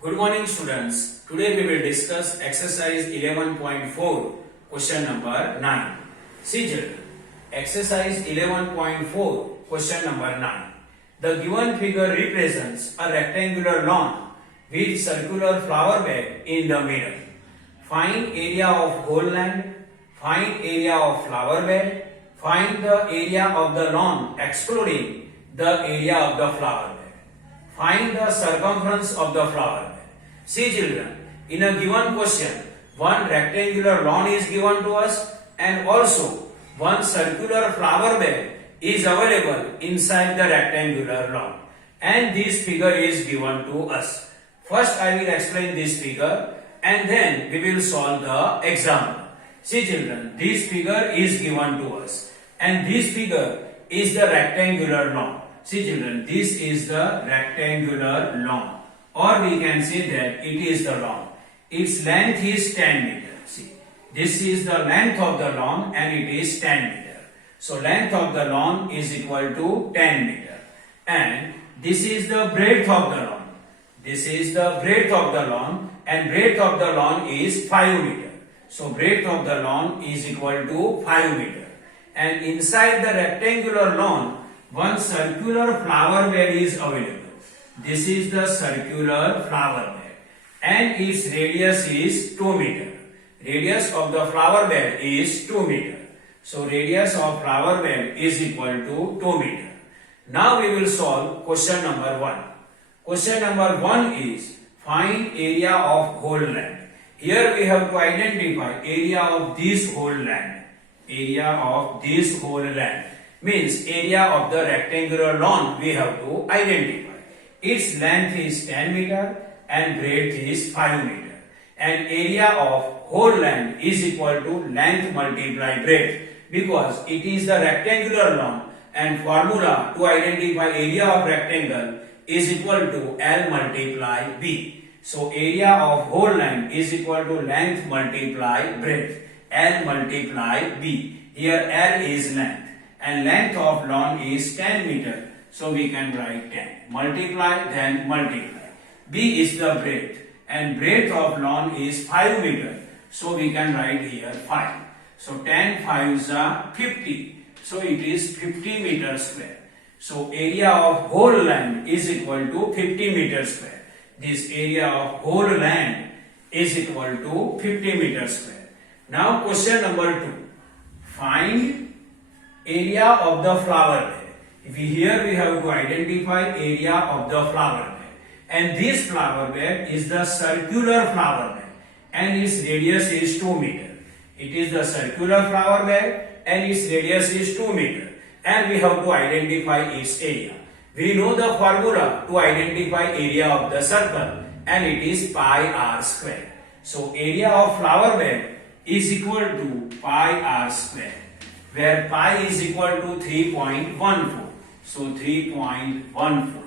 Good morning students. Today we will discuss exercise 11.4 question number 9. See children, exercise 11.4 question number 9. The given figure represents a rectangular lawn with circular flower bed in the middle. Find area of whole land, find area of flower bed, find the area of the lawn excluding the area of the flower bed. Find the circumference of the flower bed. See children, in a given question, one rectangular lawn is given to us and also one circular flower bed is available inside the rectangular lawn. And this figure is given to us. First I will explain this figure and then we will solve the example. See children, this figure is given to us and this figure is the rectangular lawn. See children, this is the rectangular lawn, or we can say that it is the lawn. Its length is 10 meter. See, this is the length of the lawn and it is 10 meter. So length of the lawn is equal to 10 meter. And this is the breadth of the lawn. This is the breadth of the lawn and breadth of the lawn is 5 meter. So breadth of the lawn is equal to 5 meter. And inside the rectangular lawn, one circular flower bed is available. This is the circular flower bed and its radius is 2 meter. Radius of the flower bed is 2 meter. So radius of flower bed is equal to 2 meter. Now we will solve question number 1. Question number 1 is find area of whole land. Here we have to identify area of this whole land. Area of this whole land means area of the rectangular lawn we have to identify. Its length is 10 meter and breadth is 5 meter. And area of whole land is equal to length multiply breadth because it is the rectangular lawn and formula to identify area of rectangle is equal to L multiply B. So area of whole land is equal to length multiply breadth, L multiply B. Here L is length and length of lawn is 10 meter. So we can write 10. Multiply then multiply. B is the breadth and breadth of lawn is 5 meter. So we can write here 5. So 10 5s are 50. So it is 50 meter square. So area of whole land is equal to 50 meter square. This area of whole land is equal to 50 meter square. Now question number 2. Find area of the flower bed. Here we have to identify area of the flower bed. And this flower bed is the circular flower bed and its radius is 2 meter. It is the circular flower bed and its radius is 2 meter. And we have to identify its area. We know the formula to identify area of the circle and it is pi r square. So area of flower bed is equal to pi r square, where pi is equal to 3.14. So 3.14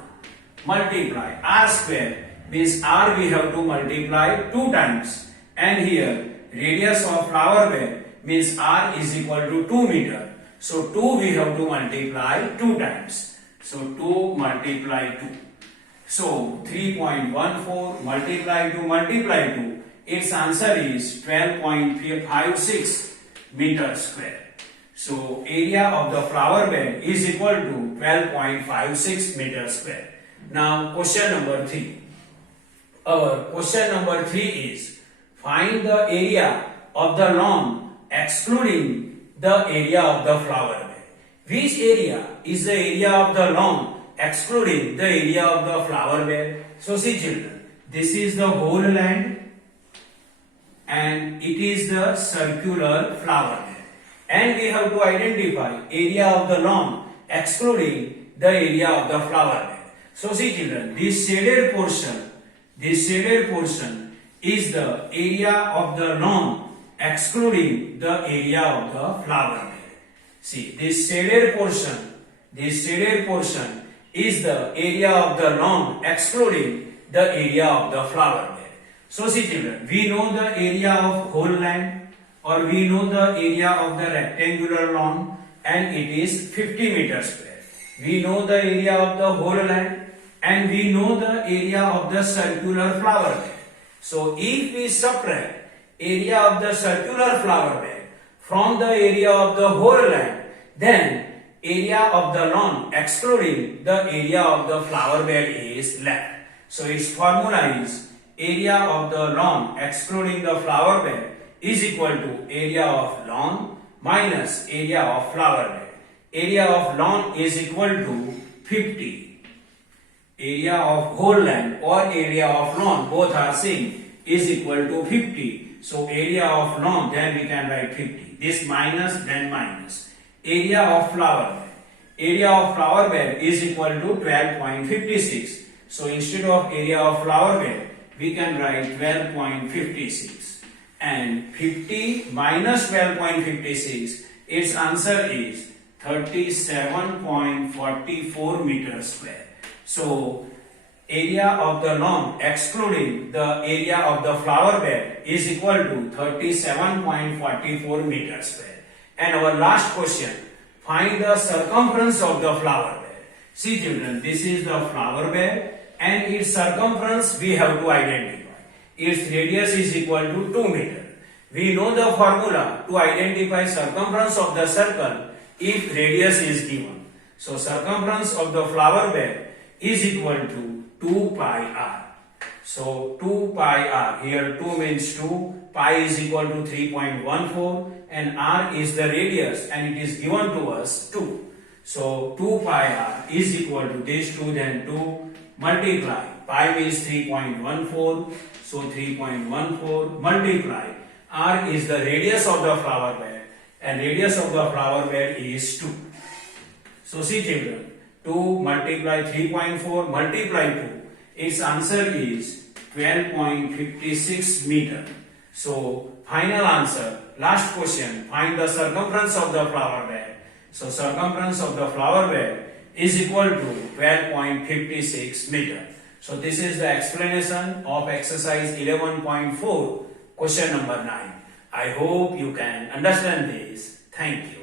multiply r square means r we have to multiply 2 times and here radius of flower bed means r is equal to 2 meter. So 2 we have to multiply 2 times. So 2 multiply 2. So 3.14 multiply 2, its answer is 12.56 meter square. So area of the flower bed is equal to 12.56 meter square. Now question number 3. Our question number 3 is find the area of the lawn excluding the area of the flower bed. Which area is the area of the lawn excluding the area of the flower bed? So see children, this is the whole land and it is the circular flower bed. And we have to identify area of the lawn excluding the area of the flower bed. So see children, this shaded portion is the area of the lawn excluding the area of the flower bed. See, this shaded portion is the area of the lawn excluding the area of the flower bed. So see children, we know the area of whole land or we know the area of the rectangular lawn and it is 50 meter square. We know the area of the whole land and we know the area of the circular flower bed. So if we subtract area of the circular flower bed from the area of the whole land, then area of the lawn excluding the area of the flower bed is left. So its formula is area of the lawn excluding the flower bed is equal to area of lawn minus area of flower bed. Area of lawn is equal to 50. Area of whole land or area of lawn, both are same, is equal to 50. So area of lawn, then we can write 50. This minus, then minus. Area of flower bed. Area of flower bed is equal to 12.56. So instead of area of flower bed, we can write 12.56. And 50 minus 12.56, its answer is 37.44 meters square. So area of the lawn excluding the area of the flower bed is equal to 37.44 meters square. And our last question, find the circumference of the flower bed. See children, this is the flower bed and its circumference we have to identify. Its radius is equal to 2 meters. We know the formula to identify circumference of the circle if radius is given. So circumference of the flower bed is equal to 2 pi r. So 2 pi r, here 2 means 2, pi is equal to 3.14 and r is the radius and it is given to us 2. So 2 pi r is equal to this 2 then 2 multiply, pi means 3.14, so 3.14 multiply, r is the radius of the flower bed and radius of the flower bed is 2. So see children, 2 multiply 3.4 multiply 2, its answer is 12.56 meter. So final answer, last question, find the circumference of the flower bed. So circumference of the flower bed is equal to 12.56 meter. So this is the explanation of exercise 11.4 question number 9. I hope you can understand this. Thank you.